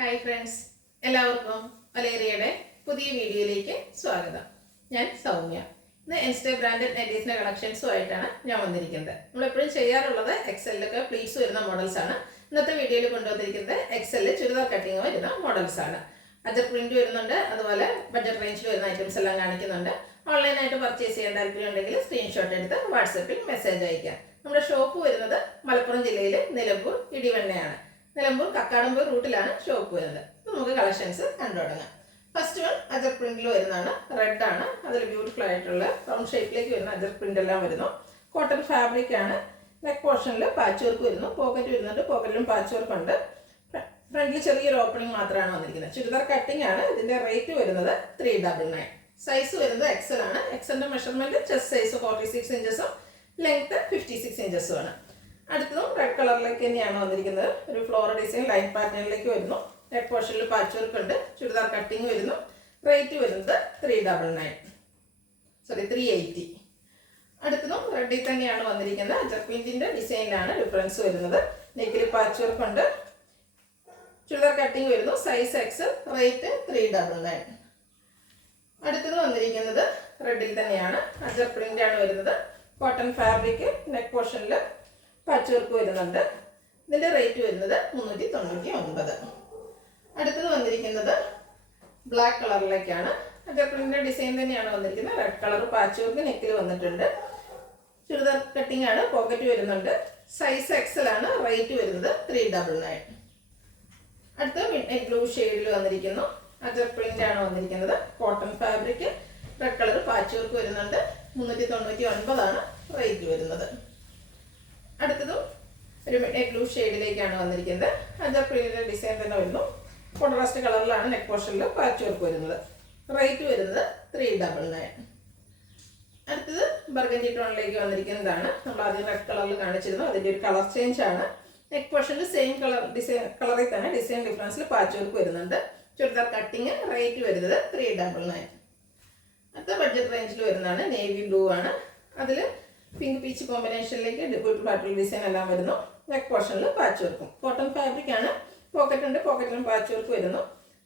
Hi friends, എല്ലാവർക്കും വലേറിയയുടെ പുതിയ വീഡിയോയിലേക്ക് സ്വാഗതം. ഞാൻ സൗമ്യ. ഇന്ന് എൻസ്റ്റേ ബ്രാൻഡഡ് നൈറ്റീസിൻ്റെ കളക്ഷൻസുമായിട്ടാണ് ഞാൻ വന്നിരിക്കുന്നത്. നമ്മളെപ്പോഴും ചെയ്യാറുള്ളത് എക്സലിലൊക്കെ പ്ലീറ്റ്സ് വരുന്ന മോഡൽസാണ്. ഇന്നത്തെ വീഡിയോയിൽ കൊണ്ടുവന്നിരിക്കുന്നത് എക്സലിൽ ചുരിദാർ കട്ടിങ് വരുന്ന മോഡൽസാണ്. അജർ പ്രിന്റ് വരുന്നുണ്ട്, അതുപോലെ ബഡ്ജറ്റ് റേഞ്ചിൽ വരുന്ന ഐറ്റംസ് എല്ലാം കാണിക്കുന്നുണ്ട്. ഓൺലൈനായിട്ട് പർച്ചേസ് ചെയ്യാൻ താല്പര്യം ഉണ്ടെങ്കിൽ സ്ക്രീൻഷോട്ട് എടുത്ത് വാട്സപ്പിൽ മെസ്സേജ് അയക്കാം. നമ്മുടെ ഷോപ്പ് വരുന്നത് മലപ്പുറം ജില്ലയിൽ നിലമ്പൂർ ഇടിവണ്ണയാണ്. നിലമ്പൂർ കക്കാടമ്പൂർ റൂട്ടിലാണ് ഷോപ്പ് വരുന്നത്. നമുക്ക് കളക്ഷൻസ് കണ്ടു തുടങ്ങാം. ഫസ്റ്റ് വൺ അജർ പ്രിന്റിൽ വരുന്നതാണ്. റെഡ് ആണ്, അതിൽ ബ്യൂട്ടിഫുൾ ആയിട്ടുള്ള റൗണ്ട് ഷേപ്പിലേക്ക് വരുന്ന അജർ പ്രിന്റ് എല്ലാം വരുന്നു. കോട്ടൺ ഫാബ്രിക് ആണ്. നെക്ക് പോർഷനിൽ പാച്ച് വർക്ക് വരുന്നു, പോക്കറ്റ് വരുന്നുണ്ട്, പോക്കറ്റിലും പാച്ച് വർക്ക് ഉണ്ട്. ഫ്രണ്ടിൽ ചെറിയൊരു ഓപ്പണിംഗ് മാത്രമാണ് വന്നിരിക്കുന്നത്. ചുരിദാർ കട്ടിംഗ് ആണ്. ഇതിന്റെ റേറ്റ് വരുന്നത് 399. സൈസ് വരുന്നത് എക്സൽ ആണ്. എക്സലിന്റെ മെഷർമെന്റ് ചെസ്റ്റ് സൈസ് 46 ഇഞ്ചസും ലെങ്ത് 56 ഇഞ്ചസും ആണ്. അടുത്തതും റെഡ് കളറിലേക്ക് തന്നെയാണ് വന്നിരിക്കുന്നത്. ഒരു ഫ്ലോറൽ ഡിസൈൻ ലൈൻ പാറ്റേണിലേക്ക് വരുന്നു. നെക്ക് പോർഷനിൽ പാച്ച് വർക്ക് ഉണ്ട്. ചുരിദാർ കട്ടിങ് വരുന്നു. റേറ്റ് വരുന്നത് 380. അടുത്തതും റെഡിൽ തന്നെയാണ് വന്നിരിക്കുന്നത്. അജർ പ്രിന്റിന്റെ ഡിസൈനിലാണ് ഡിഫറൻസ് വരുന്നത്. നെക്കിൽ പാച്ച് വർക്ക് ഉണ്ട്. ചുരിദാർ കട്ടിങ് വരുന്നു. Size Excel, rate 399. അടുത്തത് വന്നിരിക്കുന്നത് റെഡിൽ തന്നെയാണ്. അജർ പ്രിന്റ് ആണ് വരുന്നത്. കോട്ടൺ ഫാബ്രിക്, നെക്ക് പോർഷനിൽ പാച്ച് വർക്ക് വരുന്നുണ്ട്. ഇതിന്റെ റേറ്റ് വരുന്നത് 399. അടുത്തത് വന്നിരിക്കുന്നത് ബ്ലാക്ക് കളറിലേക്കാണ്. അജർ പ്രിന്റിന്റെ ഡിസൈൻ തന്നെയാണ് വന്നിരിക്കുന്നത്. റെഡ് കളർ പാച്ച് വർക്ക് നെക്കിൽ വന്നിട്ടുണ്ട്. ചുരിദാർ കട്ടിംഗ് ആണ്, പോക്കറ്റ് വരുന്നുണ്ട്. സൈസ് എക്സൽ ആണ്. റേറ്റ് വരുന്നത് 399. അടുത്ത മിഡ്നൈറ്റ് ബ്ലൂ ഷെയ്ഡിൽ വന്നിരിക്കുന്നു. അജർ പ്രിന്റ് ആണ് വന്നിരിക്കുന്നത്. Cotton fabric, red colour patch work വരുന്നുണ്ട്. 399 ആണ് റേറ്റ് വരുന്നത്. അടുത്തതും ഒരു മിഡ്നൈറ്റ് ബ്ലൂ ഷെയ്ഡിലേക്കാണ് വന്നിരിക്കുന്നത്. അജർ പ്രിന്റിന്റെ ഡിസൈൻ തന്നെ വരുന്നു. കോൺട്രാസ്റ്റ് കളറിലാണ് നെക്ക് പോർഷനിൽ പാച്ച് വർക്ക് വരുന്നത്. റേറ്റ് വരുന്നത് 399. അടുത്തത് ബർഗൻഡി ടോണിലേക്ക് വന്നിരിക്കുന്നതാണ്. നമ്മൾ ആദ്യം റെഡ് കളറിൽ കാണിച്ചിരുന്നു. അതിൻ്റെ ഒരു കളർ ചേഞ്ച് ആണ്. നെക്ക് പോർഷനിൽ സെയിം കളറിൽ തന്നെ ഡിസൈൻ ഡിഫറൻസിൽ പാച്ച് വർക്ക് വരുന്നുണ്ട്. ചുരിദാർ കട്ടിങ്, റേറ്റ് വരുന്നത് 399. അടുത്ത ബഡ്ജറ്റ് റേഞ്ചിൽ വരുന്നതാണ്. നേവി ബ്ലൂ ആണ്. അതിൽ പിങ്ക് പീച്ച് കോമ്പിനേഷനിലേക്ക് ബ്യൂട്ടിഫുൾ ആയിട്ടുള്ള ഡിസൈൻ എല്ലാം വരുന്നു. നെക്ക് പോർഷനിൽ പാച്ച് വർക്കും. കോട്ടൺ ഫാബ്രിക് ആണ്. പോക്കറ്റ് ഉണ്ട്, പോക്കറ്റിലും പാച്ച് വർക്ക് വരുന്നു.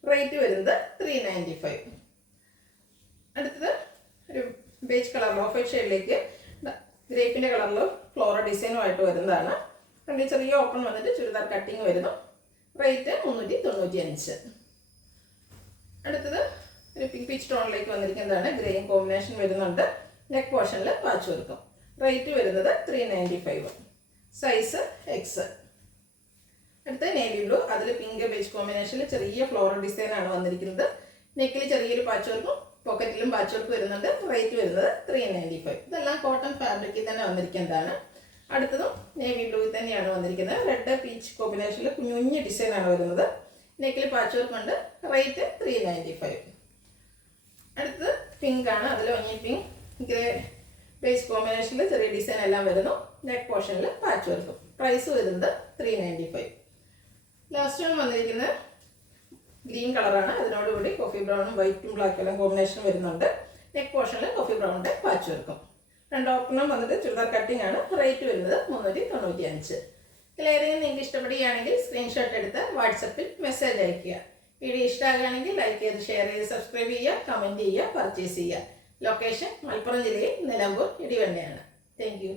റേറ്റ് വരുന്നത് 395. അടുത്തത് ഒരു ബേജ് കളർ ഓഫ് വൈറ്റ് ഷെയ്ഡിലേക്ക് ഗ്രേപ്പിന്റെ കളറിൽ ഫ്ലോറൽ ഡിസൈനുമായിട്ട് വരുന്നതാണ്. അതിൻ്റെ ചെറിയ ഓപ്പൺ വന്നിട്ട് ചുരിദാർ കട്ടിങ് വരുന്നു. റേറ്റ് 395. അടുത്തത് ഒരു പിങ്ക് പീച്ച് ടോണിലേക്ക് വന്നിരിക്കുന്നതാണ്. ഗ്രെയിൻ കോമ്പിനേഷൻ വരുന്നുണ്ട്. നെക്ക് പോർഷനിൽ പാച്ച് വർക്കും. റേറ്റ് വരുന്നത് 395. Size X. അടുത്ത നേവി ബ്ലൂ, അതിൽ പിങ്ക് ബേജ് കോമ്പിനേഷനിൽ ചെറിയ ഫ്ലോറൽ ഡിസൈൻ ആണ് വന്നിരിക്കുന്നത്. നെക്കിൽ ചെറിയൊരു പാച്ച് വർക്കും പോക്കറ്റിലും പാച്ച് വർക്ക് വരുന്നുണ്ട്. റേറ്റ് വരുന്നത് 395. ഇതെല്ലാം കോട്ടൺ ഫാബ്രിക്കിൽ തന്നെ വന്നിരിക്കുന്നതാണ്. അടുത്തതും നേവി ബ്ലൂ തന്നെയാണ് വന്നിരിക്കുന്നത്. റെഡ് പീച്ച് കോമ്പിനേഷനിൽ കുഞ്ഞു ഡിസൈൻ ആണ് വരുന്നത്. നെക്കിൽ പാച്ച് വർക്ക് ഉണ്ട്. റേറ്റ് 395. അടുത്തത് പിങ്ക് ആണ്. അതിൽ ഒഞ്ഞി പിങ്ക് ഗ്രേ ബേസ് കോമ്പിനേഷനിൽ ചെറിയ ഡിസൈൻ എല്ലാം വരുന്നു. നെക്ക് പോർഷനിൽ പാച്ച് വർക്കും. പ്രൈസ് വരുന്നത് 395. ലാസ്റ്റ് വൺ വന്നിരിക്കുന്നത് ഗ്രീൻ കളറാണ്. അതിനോടുകൂടി കോഫി ബ്രൗണും വൈറ്റും ബ്ലാക്കും എല്ലാം കോമ്പിനേഷൻ വരുന്നുണ്ട്. നെക്ക് പോർഷനിൽ കോഫി ബ്രൗണിൻ്റെ പാച്ച് വർക്കും. രണ്ട് ഓപ്പണും വന്നിട്ട് ചുരിദാർ കട്ടിംഗ് ആണ്. റേറ്റ് വരുന്നത് 395. ഇതിലേതെങ്കിലും നിങ്ങൾക്ക് ഇഷ്ടപ്പെടുകയാണെങ്കിൽ സ്ക്രീൻഷോട്ട് എടുത്ത് വാട്സപ്പിൽ മെസ്സേജ് അയയ്ക്കുക. വീഡിയോ ഇഷ്ടമാകുകയാണെങ്കിൽ ലൈക്ക് ചെയ്ത്, ഷെയർ ചെയ്ത്, സബ്സ്ക്രൈബ് ചെയ്യുക, കമൻറ്റ് ചെയ്യുക, പർച്ചേസ് ചെയ്യുക. ലൊക്കേഷൻ മലപ്പുറം ജില്ലയിൽ നിലമ്പൂർ ഇടിവണ്ണയാണ്. Thank you.